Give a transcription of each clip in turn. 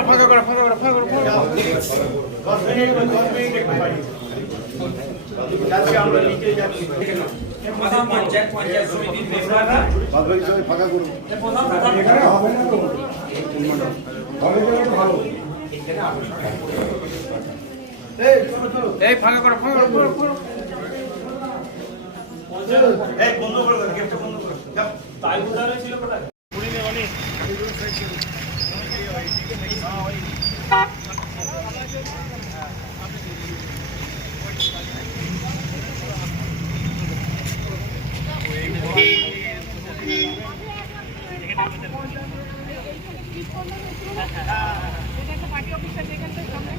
ফাঁকা করো বন্ধ করে দাও, গেটটা বন্ধ করো। তাই উদারে ছিল কোথায়? পুরি নে বানি। পার্টি অফিসার যেখান থেকে সামনে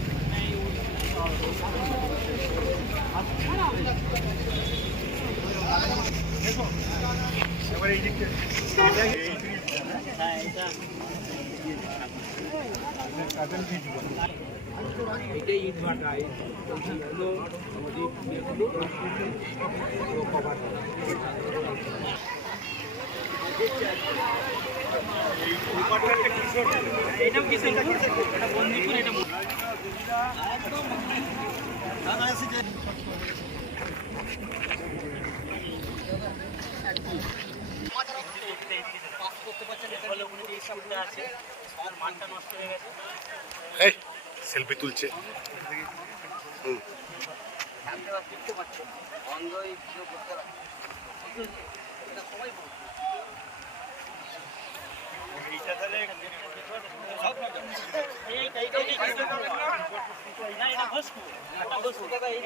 এটা কি সেটা এটা বন্ধুপুর এটা একদম দাদা এসে যে পাস করতে পারছেন এটা হলো উনি এই সামনে আছে আর মানটা নষ্ট হয়ে গেছে এই সেলফি তুলছে সামনে আর করতে পারছেন অন্ধই ভিডিও করতে পারছেন এটা সবাই বলছে এইটা তাহলে সব না এটা বসবো দাদা এই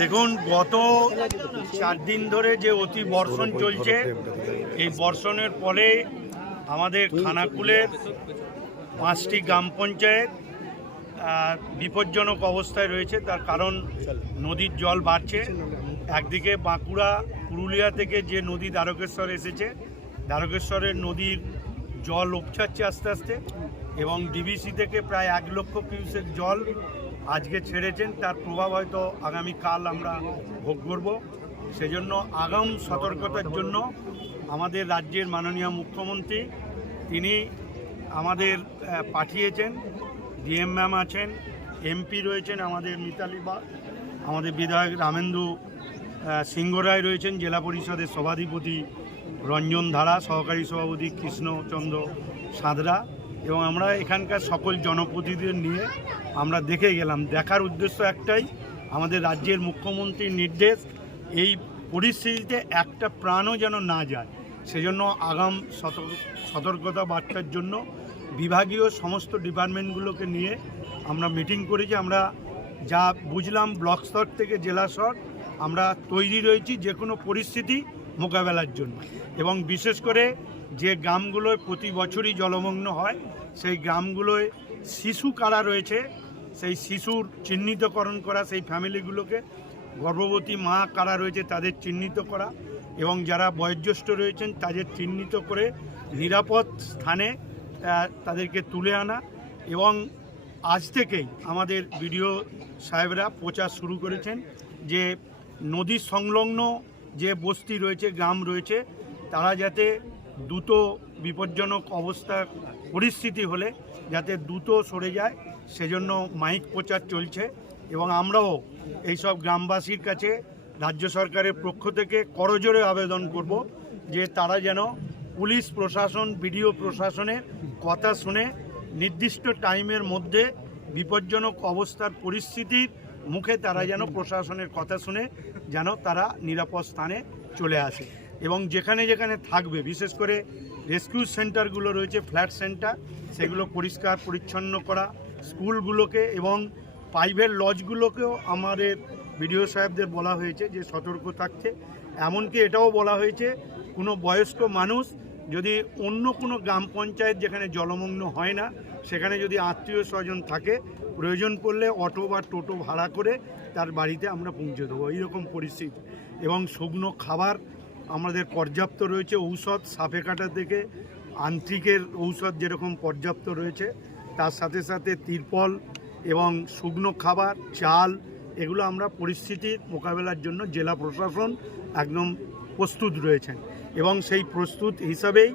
দেখুন গত 4 দিন ধরে যে অতি বর্ষণ চলছে, এই বর্ষণের ফলে আমাদের খানাকুলের 5টি গ্রাম পঞ্চায়েত বিপজ্জনক অবস্থায় রয়েছে। তার কারণ নদীর জল বাড়ছে। একদিকে বাঁকুড়া পুরুলিয়া থেকে যে নদী দ্বারকেশ্বর এসেছে, দ্বারকেশ্বরের নদীর জল উপচাচ্ছে আস্তে আস্তে, এবং ডিবিসি থেকে প্রায় 1 লক্ষ কিউসেক জল আজকে ছেড়েছেন। তার প্রভাব হয়তো আগামীকাল আমরা ভোগ করব। সেজন্য আগাম সতর্কতার জন্য আমাদের রাজ্যের মাননীয় মুখ্যমন্ত্রী তিনি আমাদের পাঠিয়েছেন। ডিএম ম্যাম আছেন, এমপি রয়েছেন আমাদের মিতালি বা, আমাদের বিধায়ক রামেন্দু সিংহ রায় রয়েছেন, জেলা পরিষদের সভাধিপতি রঞ্জন ধারা, সহকারী সভাপতি কৃষ্ণচন্দ্র সাঁতরা, এবং আমরা এখানকার সকল জনপ্রতিনিধিদের নিয়ে আমরা দেখে গেলাম। দেখার উদ্দেশ্য একটাই, আমাদের রাজ্যের মুখ্যমন্ত্রীর নির্দেশ এই পরিস্থিতিতে একটা প্রাণও যেন না যায়, সেজন্য আগাম সতর্কতা বার্তার জন্য বিভাগীয় সমস্ত ডিপার্টমেন্টগুলোকে নিয়ে আমরা মিটিং করেছি। আমরা যা বুঝলাম ব্লক স্তর থেকে জেলা স্তর আমরা তৈরি রয়েছি যে কোনো পরিস্থিতি মোকাবেলার জন্য, এবং বিশেষ করে যে গ্রামগুলোয় প্রতি বছরই জলমগ্ন হয় সেই গ্রামগুলোয় শিশু কারা রয়েছে সেই শিশুর চিহ্নিতকরণ করা, সেই ফ্যামিলিগুলোকে, গর্ভবতী মা কারা রয়েছে তাদের চিহ্নিত করা, এবং যারা বয়োজ্যেষ্ঠ রয়েছেন তাদের চিহ্নিত করে নিরাপদ স্থানে তাদেরকে তুলে আনা। এবং আজ থেকেই আমাদের বিডিও সাহেবরা প্রচার শুরু করেছেন যে নদীর সংলগ্ন যে বস্তি রয়েছে, গ্রাম রয়েছে, তারা যাতে দ্রুত বিপজ্জনক অবস্থা পরিস্থিতি হলে যাতে দ্রুত সরে যায়, সেজন্য মাইক প্রচার চলছে। এবং আমরাও এইসব গ্রামবাসীর কাছে রাজ্য সরকারের পক্ষ থেকে করজোড়ে আবেদন করব যে তারা যেন পুলিশ প্রশাসন, বিডিও প্রশাসনের কথা শুনে নির্দিষ্ট টাইমের মধ্যে বিপজ্জনক অবস্থার পরিস্থিতির মুখে তারা যেন প্রশাসনের কথা শুনে যেন তারা নিরাপদ স্থানে চলে আসে। এবং যেখানে যেখানে থাকবে, বিশেষ করে রেস্কিউ সেন্টারগুলো রয়েছে, ফ্ল্যাট সেন্টার, সেগুলো পরিষ্কার পরিচ্ছন্ন করা, স্কুলগুলোকে এবং প্রাইভেট লজগুলোকেও আমাদের বিডিও সাহেবদের বলা হয়েছে যে সতর্ক থাকছে। এমনকি এটাও বলা হয়েছে কোনো বয়স্ক মানুষ যদি অন্য কোনো গ্রাম পঞ্চায়েত যেখানে জলমগ্ন হয় না সেখানে যদি আত্মীয় স্বজন থাকে, প্রয়োজন পড়লে অটো বা টোটো ভাড়া করে তার বাড়িতে আমরা পৌঁছে দেবো, এইরকম পরিস্থিতি। এবং শুকনো খাবার আমাদের পর্যাপ্ত রয়েছে, ঔষধ সাপে কাটা থেকে আন্ত্রিকের ঔষধ যেরকম পর্যাপ্ত রয়েছে, তার সাথে সাথে তিরপল এবং শুকনো খাবার, চাল, এগুলো আমরা পরিস্থিতির মোকাবেলার জন্য জেলা প্রশাসন একদম প্রস্তুত রয়েছেন এবং সেই প্রস্তুত হিসাবেই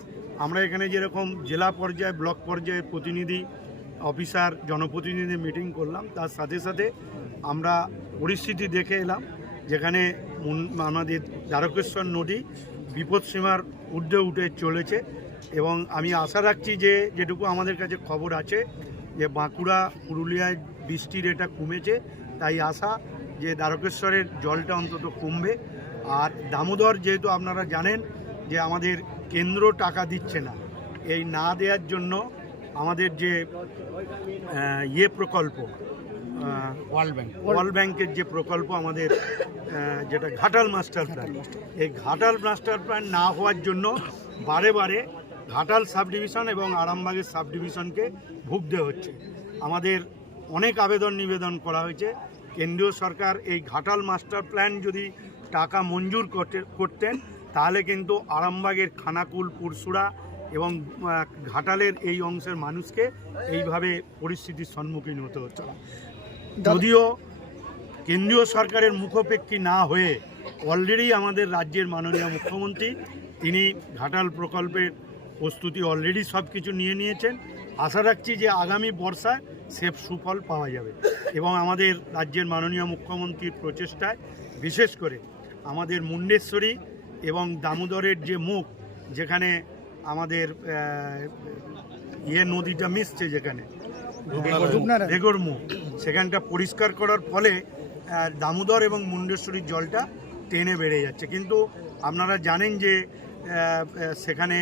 আমরা এখানে যেরকম জেলা পর্যায়ে ব্লক পর্যায়ে প্রতিনিধি অফিসার জনপ্রতিনিধি মিটিং করলাম, তার সাথে সাথে আমরা পরিস্থিতি দেখে এলাম যেখানে আমাদের দ্বারকেশ্বর নদী বিপদসীমার ঊর্ধ্বে উঠে চলেছে এবং আমি আশা রাখছি যে যেটুকু আমাদের কাছে খবর আছে যে বাঁকুড়া পুরুলিয়ায় বৃষ্টির এটা কমেছে, তাই আশা যে দ্বারকেশ্বরের জলটা অন্তত কমবে। আর দামোদর যেহেতু আপনারা জানেন যে আমাদের কেন্দ্র টাকা দিচ্ছে না, এই না দেওয়ার জন্য আমাদের যে প্রকল্প ওয়ার্ল্ড ব্যাংকের যে প্রকল্প আমাদের যেটা ঘাটাল মাস্টার প্ল্যান, এই ঘাটাল মাস্টার প্ল্যান না হওয়ার জন্য বারে বারে ঘাটাল সাব ডিভিশন এবং আরামবাগের সাব ডিভিশনকে ভুগতে হচ্ছে। আমাদের অনেক আবেদন নিবেদন করা হয়েছে, কেন্দ্রীয় সরকার এই ঘাটাল মাস্টার প্ল্যান যদি টাকা মঞ্জুর করতেন তাহলে কিন্তু আরামবাগের খানাকুল পুরসুরা এবং ঘাটালের এই অংশের মানুষকে এইভাবে পরিস্থিতির সম্মুখীন হতে হচ্ছে না। যদিও কেন্দ্রীয় সরকারের মুখোপেক্ষী না হয়ে অলরেডি আমাদের রাজ্যের মাননীয় মুখ্যমন্ত্রী তিনি ঘাটাল প্রকল্পের প্রস্তুতি অলরেডি সব কিছু নিয়ে নিয়েছেন। আশা রাখছি যে আগামী বর্ষায় সে সুফল পাওয়া যাবে এবং আমাদের রাজ্যের মাননীয় মুখ্যমন্ত্রীর প্রচেষ্টায় বিশেষ করে আমাদের মুন্ডেশ্বরী এবং দামোদরের যে মুখ, যেখানে আমাদের নদীটা মিশছে, যেখানে বেগর মুখ, সেখানটা পরিষ্কার করার ফলে দামোদর এবং মুন্ডেশ্বরীর জলটা টেনে বেড়ে যাচ্ছে। কিন্তু আপনারা জানেন যে সেখানে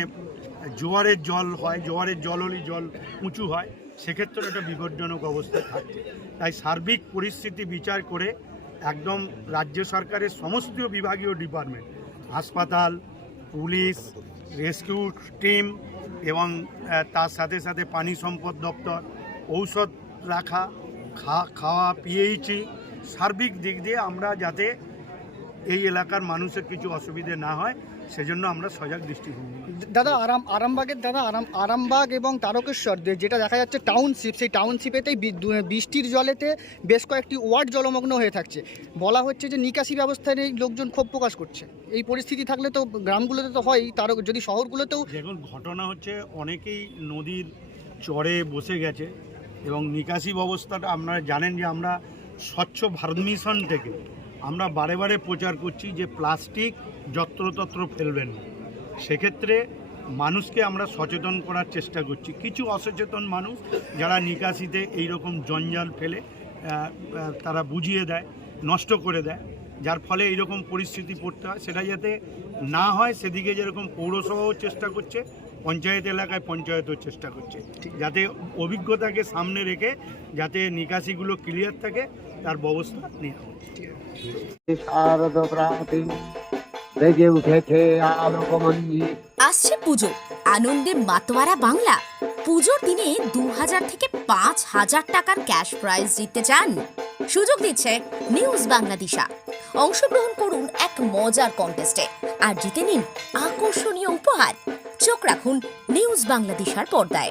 জোয়ারের জল হয়, জোয়ারের জল হলে জল উঁচু হয়, সেক্ষেত্রে একটা বিপজ্জনক অবস্থায় থাকছে। তাই সার্বিক পরিস্থিতি বিচার করে একদম রাজ্য সরকারের সমস্ত বিভাগীয় ডিপার্টমেন্ট, হাসপাতাল, পুলিশ, রেস্কিউ টিম এবং তার সাথে সাথে পানি সম্পদ দপ্তর, ঔষধ রাখা, খাওয়া, পিএইচই, সার্বিক দিক দিয়ে আমরা যাতে এই এলাকার মানুষের কিছু অসুবিধে না হয় সেজন্য আমরা সজাগ দৃষ্টিভঙ্গি। দাদা আরামবাগ এবং তারকেশ্বর যেটা দেখা যাচ্ছে টাউনশিপ, সেই টাউনশিপেতেই বৃষ্টির জলেতে বেশ কয়েকটি ওয়ার্ড জলমগ্ন হয়ে থাকছে। বলা হচ্ছে যে নিকাশি ব্যবস্থায় এই লোকজন ক্ষোভ প্রকাশ করছে। এই পরিস্থিতি থাকলে তো গ্রামগুলোতে তো হয়, তার যদি শহরগুলোতেও। দেখুন, ঘটনা হচ্ছে অনেকেই নদীর চরে বসে গেছে এবং নিকাশি ব্যবস্থাটা আপনারা জানেন যে আমরা স্বচ্ছ ভারত মিশন থেকে আমরা বারে বারে প্রচার করছি যে প্লাস্টিক যত্রতত্র ফেলবেন না। সেক্ষেত্রে মানুষকে আমরা সচেতন করার চেষ্টা করছি। কিছু অসচেতন মানুষ যারা নিকাশিতে এই রকম জঞ্জাল ফেলে তারা বুঝিয়ে দেয়, নষ্ট করে দেয়, যার ফলে এইরকম পরিস্থিতি পড়তে হয়। সেটা যাতে না হয় সেদিকে যেরকম পৌরসভাও চেষ্টা করছে, পঞ্চায়েত এলাকায় পঞ্চায়েতও চেষ্টা করছে, যাতে অভিজ্ঞতাকে সামনে রেখে যাতে নিকাশিগুলো ক্লিয়ার থাকে তার ব্যবস্থা নেওয়া হয়। আসছে পুজো, আনন্দে মাতোয়ারা বাংলা। পুজোর দিনে 2000 থেকে 5000 টাকার ক্যাশ প্রাইজ জিততে চান? সুযোগ দিচ্ছে নিউজ বাংলাদেশা। অংশগ্রহণ করুন এক মজার কন্টেস্টে আর জিতে নিন আকর্ষণীয় উপহার। চোখ রাখুন নিউজ বাংলাদেশার পর্দায়।